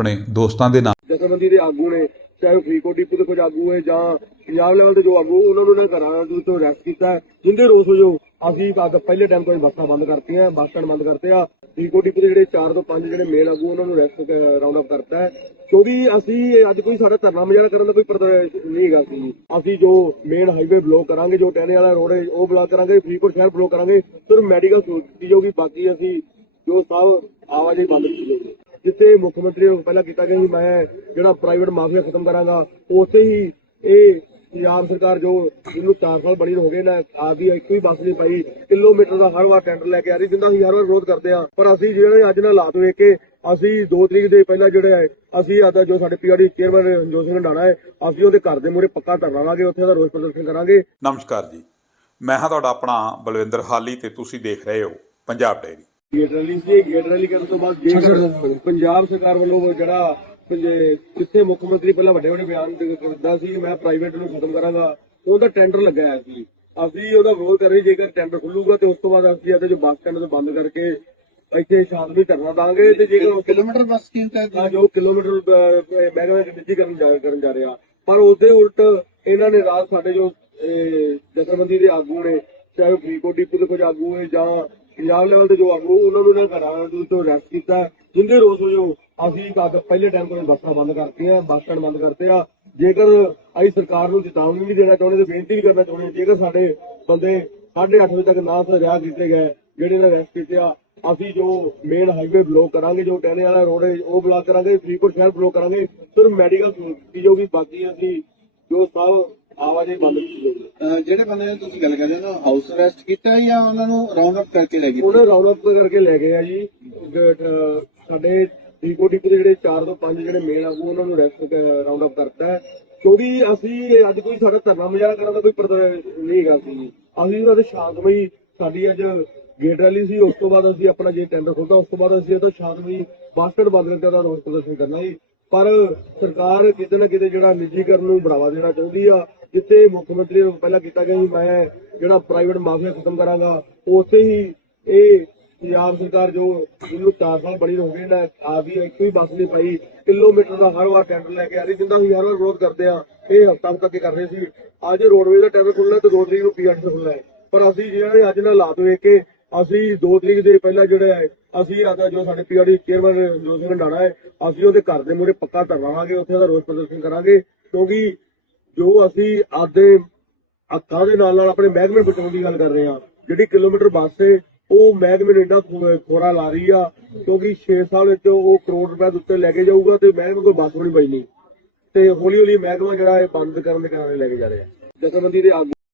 ਆਪਣੇ ਦੋਸਤਾਂ ਦੇ ਨਾਲ। ਜਥੇਬੰਦੀ ਦੇ ਆਗੂ ਨੇ ਚਾਹੇ ਉਹ ਫਰੀਦਕੋਟ ਡਿਪੂ ਦੇ ਕੁਝ ਆਗੂ ਹੈ ਜਾਂ ਪੰਜਾਬ ਲੈਵਲ ਦੇ ਜੋ ਆਗੂ, ਉਹਨਾਂ ਨੂੰ ਇਹਨਾਂ ਘਰਾਂ ਦੇ ਤੋਂ ਅਰੈਸਟ ਕੀਤਾ ਜਿੰਦੇ ਰੋਸ ਵਜੋਂ ਅਸੀਂ ਅੱਜ ਪਹਿਲੇ ਟਾਈਮ ਤੋਂ ਹੀ ਬੱਸਾਂ ਬੰਦ ਕਰਤੀਆਂ, ਬੱਸ ਸਟੈਂਡ ਬੰਦ ਕਰਤੇ ਆ। ਫਰੀਦਕੋਟ ਡਿਪੂ ਦੇ ਜਿਹੜੇ 4 ਤੋਂ 5 ਜਿਹੜੇ ਮੇਲ ਆਗੂ, ਉਹਨਾਂ ਨੂੰ ਅਰੈਸਟ ਰਾਉਂਡ ਅਪ ਕਰਤਾ ਹੈ। ਕਿਉਂਕਿ ਅਸੀਂ ਅੱਜ ਕੋਈ ਸਾਡਾ ਧਰਨਾ ਮੁਜ਼ਾਹਰਾ ਕਰਨ ਦਾ ਕੋਈ ਪ੍ਰਦ- ਨਹੀਂ ਹੈਗਾ ਸੀ। ਅਸੀਂ ਜੋ ਮੇਨ ਹਾਈਵੇ ਬਲੌਕ ਕਰਾਂਗੇ, ਜੋ ਟੈਨੇ ਵਾਲਾ ਰੋਡ ਹੈ, ਉਹ ਬਲੌਕ ਕਰਾਂਗੇ, ਫਰੀਦਕੋਟ ਸ਼ਹਿਰ ਬਲੌਕ ਕਰਾਂਗੇ। ਸਿਰਫ ਮੈਡੀਕਲ ਕੀਤੀ ਜਾਊਗੀ ਬਾਕੀ ਅਸੀਂ ਜੋ ਸਭ ਆਵਾਜਾਈ ਬੰਦ ਕੀਤੀ ਜਾਊਗੀ ਜਿੱਥੇ ਮੁੱਖ ਮੰਤਰੀ ਨੂੰ ਪਹਿਲਾਂ ਕੀਤਾ ਗਿਆ ਸੀ ਮੈਂ ਜਿਹੜਾ ਪ੍ਰਾਈਵੇਟ ਮਾਫੀਆ ਖਤਮ ਕਰਾਂਗਾ, ਉੱਥੇ ਹੀ ਇਹ ਪੰਜਾਬ ਸਰਕਾਰ ਜੋ ਜਿਹਨੂੰ 4 ਸਾਲ ਬਣੀ ਹੋ ਗਏ ਨਾ ਆਦੀ ਇੱਕ ਵੀ ਬੱਸ ਨਹੀਂ ਪਈ, ਕਿਲੋਮੀਟਰ ਦਾ ਹਰ ਵਾਰ ਟੈਂਡਰ ਲੈ ਕੇ ਆ ਰਹੀ, ਜਿੰਦਾ ਅਸੀਂ ਹਰ ਵਾਰ ਵਿਰੋਧ ਕਰਦੇ ਆ ਪਰ ਅਸੀਂ ਜਿਹੜੇ ਅੱਜ ਨਾਲ ਹਾਲਾਤ ਵੇਖ ਕੇ, ਅਸੀਂ 2 ਤਰੀਕ ਦੇ ਪਹਿਲਾਂ ਜਿਹੜੇ ਹੈ ਅਸੀਂ ਆਦਾ ਜੋ ਸਾਡੇ ਪੀਆਰਡੀ ਚੇਅਰਮੈਨ ਜੋਤ ਸਿੰਘ ਹੰਡਾਣਾ ਹੈ, ਅਸੀਂ ਉਹਦੇ ਘਰ ਦੇ ਮੂਹਰੇ ਪੱਕਾ ਧਰਨਾ ਲਾਵਾਂਗੇ, ਉੱਥੇ ਦਾ ਰੋਸ ਪ੍ਰਦਰਸ਼ਨ ਕਰਾਂਗੇ। ਨਮਸਕਾਰ ਜੀ। ਮੈਂ ਹਾਂ ਤੁਹਾਡਾ ਆਪਣਾ ਬਲਵਿੰਦਰ ਹਾਲੀ ਤੇ ਤੁਸੀਂ ਦੇਖ ਰਹੇ ਹੋ ਪੰਜਾਬ ਡੇਰੀ ਗੇਟ ਰੈਲੀ ਸੀ। ਗੇਟ ਰੈਲੀ ਕਰਨ ਤੋਂ ਬਾਅਦ ਜੇਕਰ ਪੰਜਾਬ ਸਰਕਾਰ ਵੱਲੋਂ ਜਿਹੜਾ ਜਿੱਥੇ ਮੁੱਖ ਮੰਤਰੀ ਪਹਿਲਾਂ ਵੱਡੇ ਵੱਡੇ ਬਿਆਨ ਦੇ- ਕਰਦਾ ਸੀ ਮੈਂ ਪ੍ਰਾਈਵੇਟ ਨੂੰ ਖਤਮ ਕਰਾਂਗਾ ਉਹਦਾ ਟੈਂਡਰ ਲੱਗਾ ਹੈ ਸੀ। ਅਸੀਂ ਉਹਦਾ ਵਿਰੋਧ ਕਰ ਰਹੇ ਜੇਕਰ ਟੈਂਡਰ ਖੁੱਲੂਗਾ ਤੇ ਉਸ ਤੋਂ ਬਾਅਦ ਅਸੀਂ ਇਹਦੇ ਜੋ ਬੱਸ ਸਟੈਂਡ ਤੋਂ ਬੰਦ ਕਰਕੇ ਇੱਥੇ ਸ਼ਾਂਤਮਈ ਧਰਨਾ ਦਾਂਗੇ ਤੇ ਜੇਕਰ ਉਸ ਕਿਲੋਮੀਟਰ ਬੱਸ ਸਕੀਮ ਦਾ ਜੋ ਕਿਲੋਮੀਟਰ ਮਹਿਕਮਾ ਨਿੱਜੀ ਕਰਨ ਜਾ- ਕਰਨ ਜਾ ਰਿਹਾ। ਪਰ ਉਸਦੇ ਉਲਟ ਇਹਨਾਂ ਨੇ ਰਾਤ ਸਾਡੇ ਜੋ ਜਥੇਬੰਦੀ ਦੇ ਆਗੂ ਨੇ ਚਾਹੇ ਫਰੀਦਕੋਟ ਡਿਪੂ ਦੇ ਕੁਝ ਆਗੂ ਹੈ ਜਾਂ ਪੰਜਾਬ ਲੈਵਲ ਦੇ ਜੋ ਆਗੂ, ਉਹਨਾਂ ਨੂੰ ਇਹਨਾਂ ਘਰਾਂ ਦੇ ਤੋਂ ਅਰੈਸਟ ਕੀਤਾ। ਜਿੰਦੇ ਰੋਸ ਵਜੋਂ ਅਸੀਂ ਅੱਜ ਪਹਿਲੇ ਟਾਈਮ ਤੋਂ ਬੱਸਾਂ ਬੰਦ ਕਰਤੀਆਂ, ਬੱਸ ਸਟੈਂਡ ਬੰਦ ਕਰਤੇ ਆ। ਜੇਕਰ ਅਸੀਂ ਸਰਕਾਰ ਨੂੰ ਚੇਤਾਵਨੀ ਨਹੀਂ ਦੇਣਾ ਚਾਹੁੰਦੇ ਤੇ ਬੇਨਤੀ ਵੀ ਕਰਨਾ ਚਾਹੁੰਦੇ, ਜੇਕਰ ਸਾਡੇ ਬੰਦੇ 8:30 ਵਜੇ ਤੱਕ ਨਾ ਸਜਾ ਕੀਤੇ ਗਏ, ਜਿਹੜੇ ਨੇ ਰੈਸਟ ਕੀਤੇ ਆ, ਅਸੀਂ ਜੋ ਮੇਨ ਹਾਈਵੇ ਬਲੌਕ ਕਰਾਂਗੇ, ਜੋ ਟੈਨੇ ਵਾਲਾ ਰੋਡ ਹੈ, ਉਹ ਬਲੌਕ ਕਰਾਂਗੇ, ਫਰੀਦਕੋਟ ਸ਼ਹਿਰ ਬਲੌਕ ਕਰਾਂਗੇ, ਸਿਰਫ ਮੈਡੀਕਲ ਜੋ ਜਾਊਗੀ ਬਾਕੀ ਅਸੀਂ ਜੋ ਸਭ ਆਵਾਜਾਈ ਬੰਦ ਕੀਤੀ ਜਾਊਗੀ ਅਹ ਜਿਹੜੇ ਬੰਦੇ ਨੇ ਤੁਸੀਂ ਗੱਲ ਕਰਦੇ ਹੋ ਹਾਊਸ ਅਰੈਸਟ ਕੀਤਾ ਜਾਂ ਉਹਨਾਂ ਨੂੰ ਰਾਉਂਡ ਅਪ ਕਰਕੇ ਲੈ ਗਏ? ਉਹਨੇ ਰਾਉਂਡ ਅਪ ਕਰਕੇ ਲੈ ਗਏ ਆ ਜੀ। ਸਾਡੇ ਡਿਪੂ ਦੇ ਜਿਹੜੇ 4 ਤੋਂ 5 ਜਿਹੜੇ ਮੇਨ ਆਗੂ ਉਹਨਾਂ ਨੂੰ ਅਰੈਸਟ ਰਾਉਂਡ ਅਪ ਕਰਤਾ ਕਿਉਂਕਿ ਅਸੀਂ ਅੱਜ ਕੋਈ ਸਾਡਾ ਧਰਨਾ ਮੁਜ਼ਾਹਰਾ ਕਰਨ ਦਾ ਕੋਈ ਪ੍ਰਦ- ਨਹੀਂ ਹੈਗਾ ਸੀ ਅਸੀਂ ਉਹਨਾਂ ਦੇ ਸ਼ਾਂਤਮਈ ਸਾਡੀ ਅੱਜ ਗੇਟ ਰੈਲੀ ਸੀ ਉਸ ਤੋਂ ਬਾਅਦ ਅਸੀਂ ਆਪਣਾ ਜੇ ਟੈਂਡਰ ਖੋਲਦਾ ਉਸ ਤੋਂ ਬਾਅਦ ਅਸੀਂ ਇਹ ਤਾਂ ਸ਼ਾਂਤਮਈ ਬੱਸ ਸਟੈਂਡ ਬੰਦ ਕਰਕੇ ਉਹਦਾ ਰੋਸ ਪ੍ਰਦਰਸ਼ਨ ਕਰਨਾ ਸੀ ਪਰ ਸਰਕਾਰ ਕਿਤੇ ਨਾ ਕਿਤੇ ਜਿਹੜਾ ਨਿੱਜੀਕਰਨ ਨੂੰ ਬੜਾਵਾ ਦੇਣਾ ਚਾਹੁੰਦੀ ਆ ਜਿੱਥੇ ਮੁੱਖ ਮੰਤਰੀ ਨੂੰ ਪਹਿਲਾਂ ਕੀਤਾ ਗਿਆ ਸੀ, ਮੈਂ ਜਿਹੜਾ ਪ੍ਰਾਈਵੇਟ ਮਾਫੀਆ ਖਤਮ ਕਰਾਂਗਾ, ਉੱਥੇ ਹੀ ਇਹ ਪੰਜਾਬ ਸਰਕਾਰ ਜੋ ਇਹਨੂੰ 4 ਸਾਲ ਬਣੀ ਹੋ ਗਏ ਨਾ ਆ ਆਦੀ ਇੱਕ ਵੀ ਬੱਸ ਨਹੀਂ ਪਾਈ, ਕਿਲੋਮੀਟਰ ਦਾ ਹਰ ਵਾਰ ਟੈਂਡਰ ਲੈ ਕੇ ਆ ਰਹੀ, ਜਿੰਦਾ ਅਸੀਂ ਹਰ ਵਾਰ ਵਿਰੋਧ ਕਰਦੇ ਆ, ਇਹ ਹਫਤਾ ਹਫਤਾ ਕਰ ਰਹੇ ਸੀ। ਅੱਜ ਰੋਡਵੇਜ਼ ਦਾ ਟੈਂਡਰ ਖੁੱਲਣਾ ਤੇ ਦੋ ਤਰੀਕ ਨੂੰ ਪੀਆਰਟੀ ਖੁੱਲ੍ਹਣਾ ਹੈ। ਪਰ ਅਸੀਂ ਜਿਹੜਾ ਅੱਜ ਨਾਲ ਹਾਲਾਤ ਵੇਖ ਕੇ, ਅਸੀਂ 2 ਤਰੀਕ ਦੇ ਪਹਿਲਾਂ ਜਿਹੜਾ ਹੈ ਅਸੀਂ ਆਦਾ ਜੋ ਸਾਡੇ ਪੀਆਰਡੀ ਚੇਅਰਮੈਨ ਜੋਤ ਸਿੰਘ ਹੰਡਾਣਾ ਹੈ, ਅਸੀਂ ਉਹਦੇ ਘਰ ਦੇ ਮੂਹਰੇ ਪੱਕਾ ਧਰਨਾ ਉੱਥੇ ਦਾ ਰੋਸ ਪ੍ਰਦਰਸ਼ਨ ਕਰਾਂਗੇ, ਕਿਉਂਕਿ ਜੋ ਅਸੀਂ ਆਦੇ ਅੱਖਾਂ ਦੇ ਨਾਲ ਨਾਲ ਆਪਣੇ ਮਹਿਕਮੇ ਬਚਾਉਣ ਦੀ ਗੱਲ ਕਰ ਰਹੇ ਹਾਂ, ਜਿਹੜੀ ਕਿਲੋਮੀਟਰ ਬੱਸ ਏ ਉਹ ਮਹਿਕਮੇ ਨੂੰ ਇੰਨਾ ਖੋਰਾ ਲਾ ਰਹੀ ਆ, ਕਿਉਂਕਿ 6 ਸਾਲ ਵਿੱਚ ਉਹ ਕਰੋੜ ਰੁਪਏ ਦੇ ਉੱਤੇ ਲੈ ਕੇ ਜਾਊਗਾ ਤੇ ਮਹਿਕਮੇ ਕੋਈ ਬੱਸ ਵੀ ਨਹੀਂ। ਬਚਣੀ ਤੇ ਹੌਲੀ ਹੌਲੀ ਮਹਿਕਮਾ ਜਿਹੜਾ ਇਹ ਬੰਦ ਕਰਨ ਦੇ ਕਾਰਨ ਲੈ ਕੇ ਜਾ ਰਿਹਾ। ਜਥੇਬੰਦੀ ਦੇ ਆਗੂ